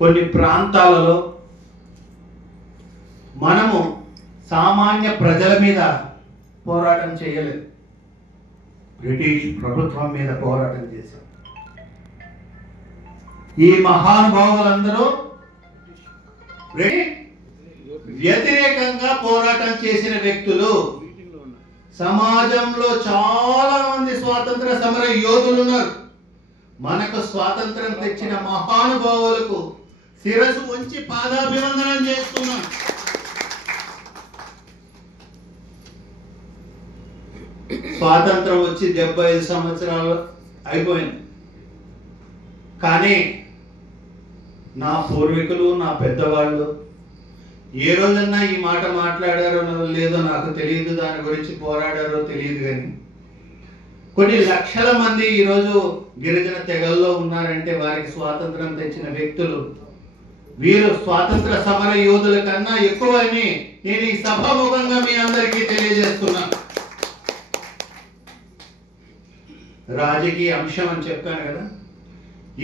కొన్ని ప్రాంతాలలో మనము సామాన్య ప్రజల మీద పోరాటం చేయలేదు, బ్రిటిష్ ప్రభుత్వం మీద పోరాటం చేశాం. ఈ మహానుభావులందరూ వ్యతిరేకంగా పోరాటం చేసిన వ్యక్తులు. సమాజంలో చాలా మంది స్వాతంత్ర సమర యోధులు ఉన్నారు. మనకు స్వాతంత్రం తెచ్చిన మహానుభావులకు శిరసు ఉంచి పాదాభివందనం చేస్తున్నాం. స్వాతంత్రం వచ్చి 75 సంవత్సరాలు అయిపోయింది. కానీ నా పూర్వీకులు, నా పెద్దవాళ్ళు ఏ రోజన్నా ఈ మాట మాట్లాడారో లేదో నాకు తెలియదు, దాని గురించి పోరాడారో తెలియదు. కానీ కొన్ని లక్షల మంది ఈరోజు గిరిజన తెగల్లో ఉన్నారంటే వారికి స్వాతంత్రం తెచ్చిన వ్యక్తులు. వీరు స్వాతంత్ర సమర యోధుల కన్నా ఎక్కువని నేను ఈ సభాముఖంగా మీ అందరికీ తెలియజేస్తున్నాను. రాజకీయ అంశం అని చెప్పాను కదా.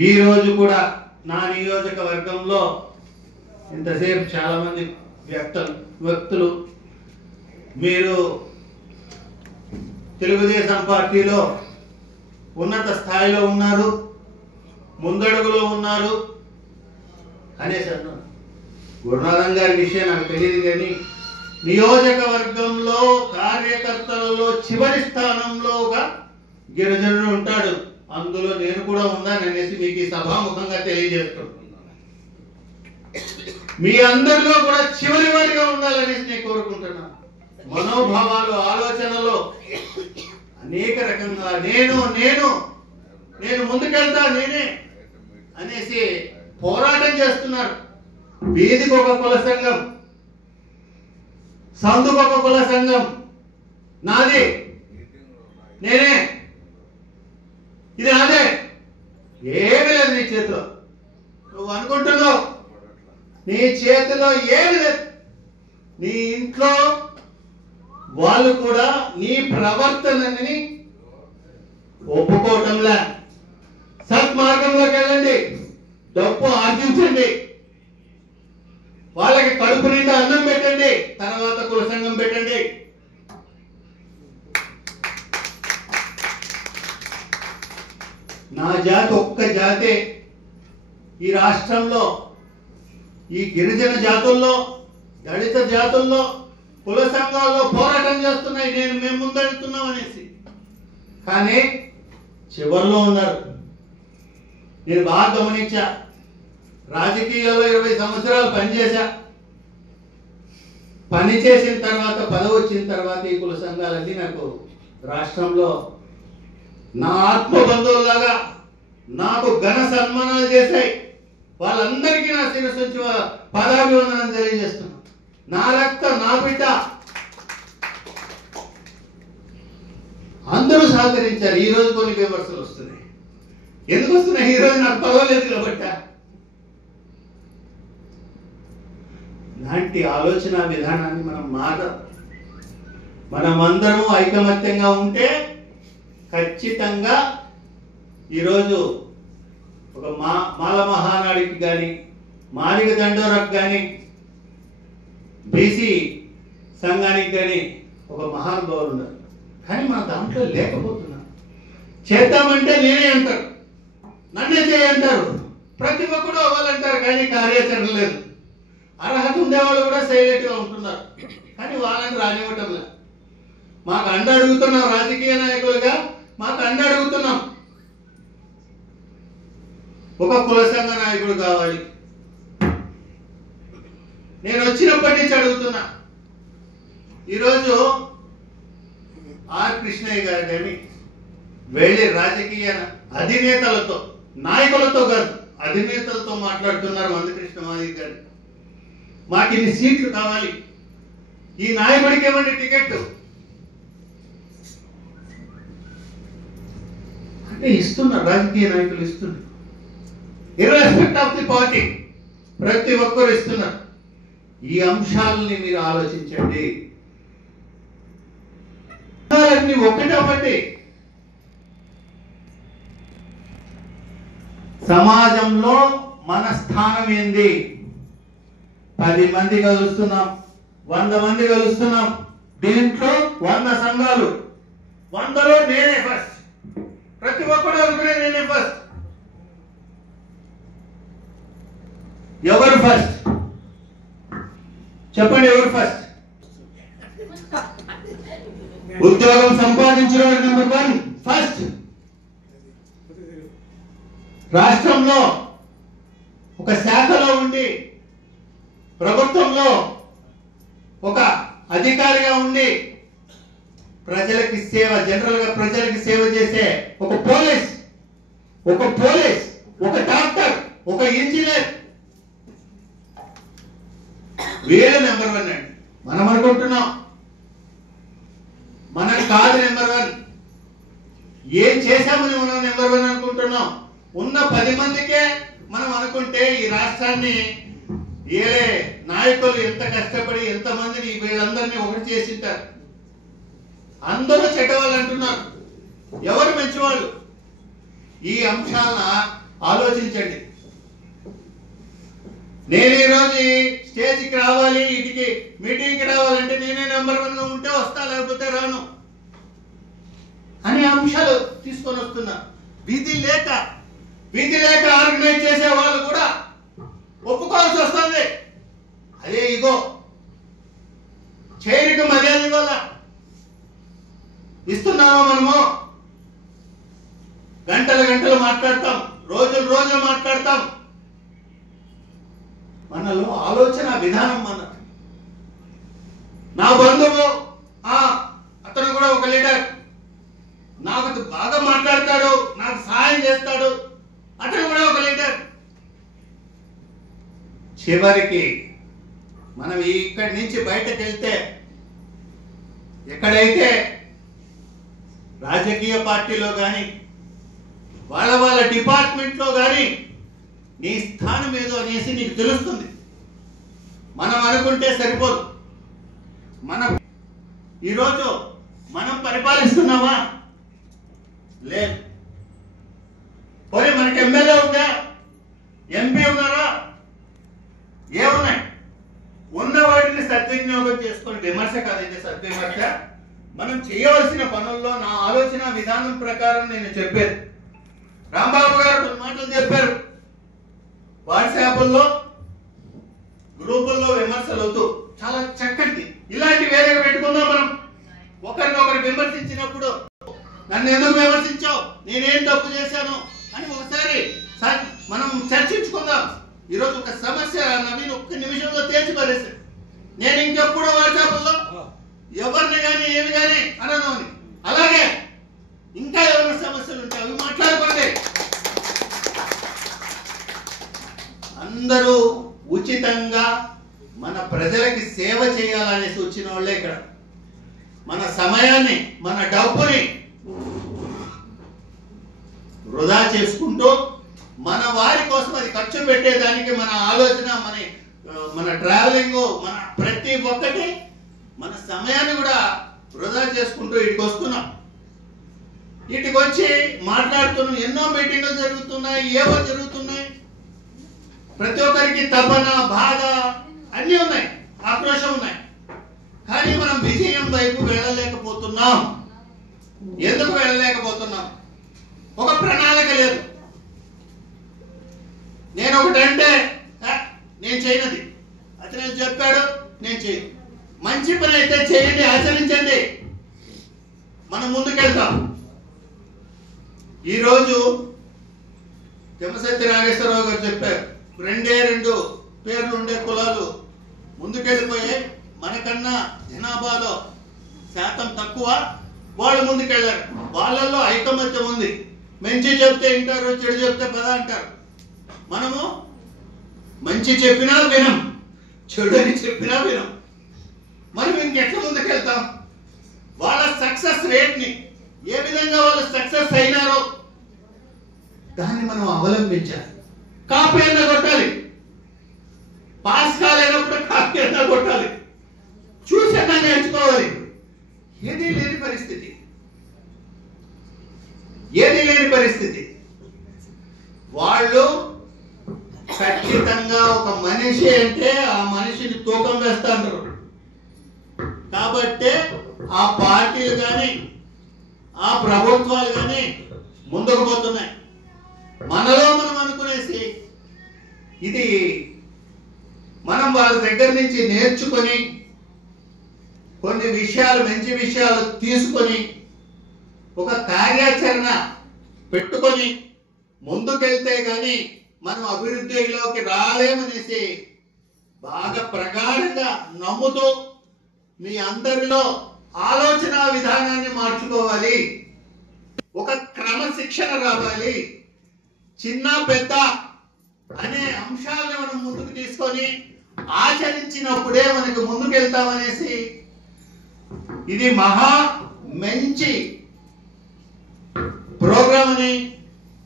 ఈ రోజు కూడా నా నియోజకవర్గంలో ఇంతసేపు చాలా మంది వ్యక్తులు మీరు తెలుగుదేశం పార్టీలో ఉన్నత స్థాయిలో ఉన్నారు, ముందడుగులో ఉన్నారు అనేసి అన్నారు. గురునాథం గారి విషయం నాకు తెలియదు, కానీ నియోజకవర్గంలో కార్యకర్తలలో చివరి స్థానంలో ఒక గిరిజనుడు ఉంటాడు, అందులో నేను కూడా ఉన్నాననేసి మీకు ఈ సభాముఖంగా తెలియజేస్తున్నాను. మీ అందరిలో కూడా చివరి వారిగా ఉండాలనేసి నేను కోరుకుంటున్నాను. మనోభావాలు, ఆలోచనలో అనేక రకంగా నేను నేను నేను ముందుకెళ్తా, నేనే అనేసి పోరాటం చేస్తున్నారు. వీధికి ఒక కుల సంఘం, సందుకు ఒక కుల సంఘం, నాది, నేనే, ఇది అదే, ఏమి లేదు నీ చేతిలో. నువ్వు అనుకుంటున్నావు నీ చేతిలో ఏమి లేదు. నీ ఇంట్లో వాళ్ళు కూడా నీ ప్రవర్తనని ఒప్పుకోవటంలా. సత్మార్గంలోకి వెళ్ళండి, డబ్బు ఆర్జించండి, వాళ్ళకి కడుపు నిండా అన్నం పెట్టండి, తర్వాత కుల సంఘం పెట్టండి. నా జాతి ఒక్క జాతే ఈ రాష్ట్రంలో, ఈ గిరిజన జాతుల్లో, దళిత జాతుల్లో కుల సంఘాల్లో పోరాటం చేస్తున్నాయి. మేము ముందడుతున్నాం అనేసి, కానీ చివరిలో ఉన్నారు. నేను బాగా గమనించా. రాజకీయాల్లో 20 సంవత్సరాలు పనిచేశా. పని చేసిన తర్వాత, పదవి వచ్చిన తర్వాత ఈ కుల సంఘాలన్నీ నాకు రాష్ట్రంలో నా ఆత్మ బంధువులాగా నాకు ఘన సన్మానాలు చేశాయి. వాళ్ళందరికీ నా శిరస్సు నుంచి పాదాభివందనం తెలియజేస్తున్నాను. నా రక్తం, నా బిడ్డ, అందరూ సహకరించారు. ఈ రోజు కొన్ని విమర్శలు వస్తున్నాయి. ఎందుకు వస్తున్నాయి? ఈ రోజు నాకు పర్వాలేదు కాబట్టి. ఇలాంటి ఆలోచన విధానాన్ని మనమందరము ఐకమత్యంగా ఉంటే ఖచ్చితంగా ఈరోజు ఒక మాల మహానాడికి కానీ, మాదిగ దండోరకు కానీ, బీసీ సంఘానికి కానీ ఒక మహానుభావులు ఉన్నారు. కానీ మన దాంట్లో లేకపోతున్నాం. చేద్దామంటే నేనే అంటారు, నన్నే చేయంటారు, ప్రతి ఒక్కరు అవ్వాలంటారు, కానీ కార్యాచరణ లేదు. అర్హత ఉండేవాళ్ళు కూడా సైలెంట్గా ఉంటున్నారు, కానీ వాళ్ళని రానివ్వటం లేదు. మాకు అండ అడుగుతున్నాం, రాజకీయ నాయకులుగా మాకు అండ అడుగుతున్నాం. ఒక కుల సంఘ నాయకుడు కావాలి. నేను వచ్చినప్పటి నుంచి అడుగుతున్నా. ఈరోజు ఆర్ కృష్ణయ్య గారు కానీ వెళ్ళి రాజకీయ అధినేతలతో, నాయకులతో కాదు, అధినేతలతో మాట్లాడుతున్నారు. మందకృష్ణ మాదిగ గారు, మాకు ఇన్ని సీట్లు కావాలి, ఈ నాయకుడికి ఏమంటే టికెట్ అంటే ఇస్తున్నారు. రాజకీయ నాయకులు ఇస్తున్నారు, ఇర్రెస్పెక్ట్ ఆఫ్ ది పార్టీ, ప్రతి ఒక్కరు ఇస్తున్నారు. ఈ అంశాలని మీరు ఆలోచించండి. ఒకటి సమాజంలో మన స్థానం ఏంది? 10 మంది కలుస్తున్నాం, 100 మంది కలుస్తున్నాం. దీంట్లో 100 సంఘాలు, 100లో నేనే ఫస్ట్. ప్రతి ఒక్కడు అనుకునే నేనే ఫస్ట్. ఎవరు ఫస్ట్ చెప్పండి? ఎవరు ఫస్ట్? ఉద్యోగం సంపాదించిన నెంబర్ 1 ఫస్ట్. రాష్ట్రంలో ఒక శాఖలో ఉండి ప్రభుత్వంలో ఒక అధికారిగా ఉండి ప్రజలకి సేవ, జనరల్ గా ప్రజలకి సేవ చేసే ఒక పోలీస్, ఒక డాక్టర్, ఒక ఇంజనీర్, వీళ్ళ నెంబర్ 1 అండి. మనం అనుకుంటున్నాం మనం కాదు నెంబర్ 1. ఏం చేశామని మనం నెంబర్ 1 అనుకుంటున్నాం. ఉన్న 10 మందికే మనం అనుకుంటే ఈ రాష్ట్రాన్ని ఏ నాయకులు ఎంత కష్టపడి ఎంతమందిని వీళ్ళందరినీ ఒకటి చేసింటారు. అందరూ చెడ్డవాళ్ళు అంటున్నారు. ఎవరు మంచివాళ్ళు? ఈ అంశాలను ఆలోచించండి. నేను ఈరోజు స్టేజ్కి రావాలి, ఇటుకి మీటింగ్కి రావాలంటే నేనే నెంబర్ 1 ఉంటే వస్తా, లేకపోతే రాను అనే అంశాలు తీసుకొని వస్తున్నా. విధి లేక ఆర్గనైజ్ చేసే వాళ్ళు కూడా ఒప్పుకోవాల్సి వస్తుంది. అదే ఇగో చేరిక మర్యాద ఇవ్వాల. ఇస్తున్నామో మనము? గంటలు మాట్లాడతాం, రోజులు మాట్లాడతాం. మనలో ఆలోచన విధానం నా బంధువు అతను కూడా ఒక లీడర్, నాకు బాగా మాట్లాడతాడు, నాకు సహాయం చేస్తాడు, అతను కూడా ఒక లీడర్. చివరికి మనం ఇక్కడి నుంచి బయటకు వెళ్తే ఎక్కడైతే రాజకీయ పార్టీలో కానీ వాళ్ళ డిపార్ట్మెంట్లో కానీ నీ స్థానం ఏదో అనేసి నీకు తెలుస్తుంది. మనం అనుకుంటే సరిపోదు. ఈరోజు మనం పరిపాలిస్తున్నామా? లేదు. పోనీ మనకి ఎమ్మెల్యే ఉందా? ఎంపీ ఉన్నారా? ఏమున్నాయి? ఉన్న వాటిని సద్వినియోగం చేసుకొని, విమర్శ కాదైతే సద్విమర్శ, మనం చేయవలసిన పనుల్లో నా ఆలోచన విధానం ప్రకారం నేను చెప్పేది. రాంబాబు గారు కొన్ని మాటలు చెప్పారు. వాట్సాప్లో గ్రూపుల్లో విమర్శలు అవుతూ చాలా చక్కటి ఇలాంటి వేదిక పెట్టుకుందాం. మనం ఒకరినొకరు విమర్శించినప్పుడు నన్ను ఎందుకు విమర్శించావు, నేనేం తప్పు చేశాను అని ఒకసారి మనం చర్చించుకుందాం. ఈరోజు ఒక సమస్య నవీన్ ఒక్క నిమిషంలో తేల్చి పడేశాడు. నేను ఇంకెప్పుడు వాట్సాప్లో ఎవరిని కానీ ఏమి కానీ అనను అని. అలాగే ఇంకా ఏమైనా సమస్యలు ఉంటే అవి మాట్లాడుకోండి. అందరూ ఉచితంగా మన ప్రజలకి సేవ చేయాలనేసి వచ్చిన వాళ్ళే ఇక్కడ. మన సమయాన్ని, మన డబ్బుని వృధా చేసుకుంటూ మన వారి కోసం అది ఖర్చు పెట్టేదానికి మన ఆలోచన, మన ట్రావెలింగ్, మన ప్రతి ఒక్కటి, మన సమయాన్ని కూడా వృధా చేసుకుంటూ ఇటుకు వస్తున్నాం. ఇటుకు వచ్చి మాట్లాడుతున్నాం. ఎన్నో మీటింగులు జరుగుతున్నాయి, ఏవో జరుగుతున్నాయి. ప్రతి ఒక్కరికి తపన, బాధ అన్నీ ఉన్నాయి, ఆక్రోశం ఉన్నాయి. కానీ మనం విజయం వైపు వెళ్ళలేకపోతున్నాం. ఎందుకు వెళ్ళలేకపోతున్నాం? ఒక ప్రణాళిక లేదు. నేను ఒకటంటే నేను చేయనది, అతను చెప్పాడు నేను చేయను. మంచి పని అయితే చేయండి, ఆచరించండి, మనం ముందుకెళ్తాం. ఈరోజు జమసత్య నాగేశ్వరరావు గారు చెప్పారు, 2 పేర్లు ఉండే కులాలు ముందుకెళ్ళిపోయాయి. మనకన్నా జనాభాలో శాతం తక్కువ, వాళ్ళు ముందుకెళ్ళారు. వాళ్ళల్లో ఐకమత్యం ఉంది. మంచి చెప్తే వింటారు, చెడు చెప్తే పద అంటారు. మనము మంచి చెప్పినా వినం, చెడు అని చెప్పినా వినం. మనం ఇంకెట్లా ముందుకెళ్తాం? వాళ్ళ సక్సెస్ రేట్ని, ఏ విధంగా వాళ్ళు సక్సెస్ అయినారో దాన్ని మనం అవలంబించాలి. కాపీ అన్నా కొట్టాలి, పాస్ కాలేనప్పుడు కాపీ అన్నా కొట్టాలి, చూసి అన్నా నేర్చుకోవాలి. ఏదీ లేని పరిస్థితి. వాళ్ళు ఒక మనిషి అంటే ఆ మనిషిని తూకం వేస్తాంటారు. కాబట్టి ఆ పార్టీలు కానీ ఆ ప్రభుత్వాలు కానీ ముందుకు పోతున్నాయి. మనలో మనం అనుకునేసి ఇది మనం వాళ్ళ దగ్గర నుంచి నేర్చుకొని కొన్ని విషయాలు, మంచి విషయాలు తీసుకొని ఒక కార్యాచరణ పెట్టుకొని ముందుకెళ్తే కానీ మనం అభివృద్ధిలోకి రాలేమనేసి బాగా ప్రగాఢంగా నమ్ముతూ మీ అందరిలో ఆలోచన విధానాన్ని మార్చుకోవాలి. ఒక క్రమశిక్షణ రావాలి. చిన్న పెద్ద అనే అంశాలను మనం ముందుకు తీసుకొని ఆచరించినప్పుడే మనకు ముందుకెళ్తామనేసి ఇది మహా మంచి ప్రోగ్రామ్ అని,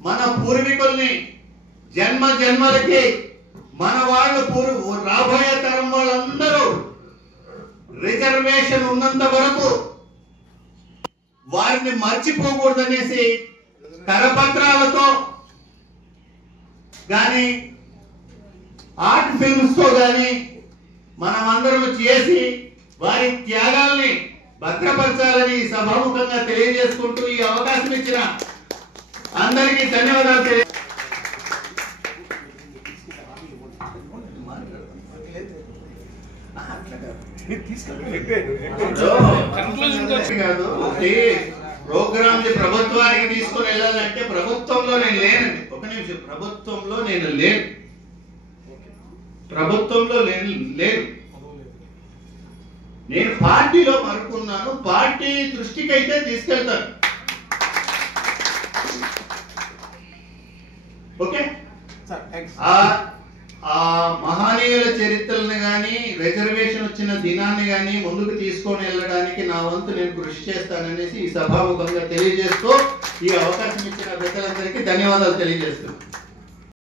మన పూర్వీకుల్ని జన్మ జన్మలకి మన వాళ్ళు రాబోయే తరం వాళ్ళందరూ రిజర్వేషన్ ఉన్నంత వరకు వారిని మర్చిపోకూడదనేసి కరపత్రాలతో కానీ ఆర్ట్ ఫిల్మ్స్ తో కానీ మనం అందరం చేసి వారి త్యాగాల్ని భద్రపరచాలని సభాముఖంగా తెలియజేసుకుంటూ ఈ అవకాశం ఇచ్చిన అందరికీ ధన్యవాదాలు. ప్రోగ్రామ్ ప్రభుత్వానికి తీసుకుని వెళ్ళాలంటే ప్రభుత్వంలో నేను లేనండి. ఒక నిమిషం, ప్రభుత్వంలో నేను లేను, ప్రభుత్వంలో లేను. నేను పార్టీలో మరుకున్నాను. పార్టీ దృష్టికి అయితే తీసుకెళ్తాను. ఓకే, ఆ మహనీయుల చరిత్రలను కానీ రిజర్వేషన్ వచ్చిన దినాన్ని కానీ ముందుకు తీసుకొని వెళ్ళడానికి నా వంతు నేను కృషి చేస్తాననేసి ఈ సభాముఖంగా తెలియజేస్తూ ఈ అవకాశం ఇచ్చిన పెద్దలందరికీ ధన్యవాదాలు తెలియజేస్తున్నాను.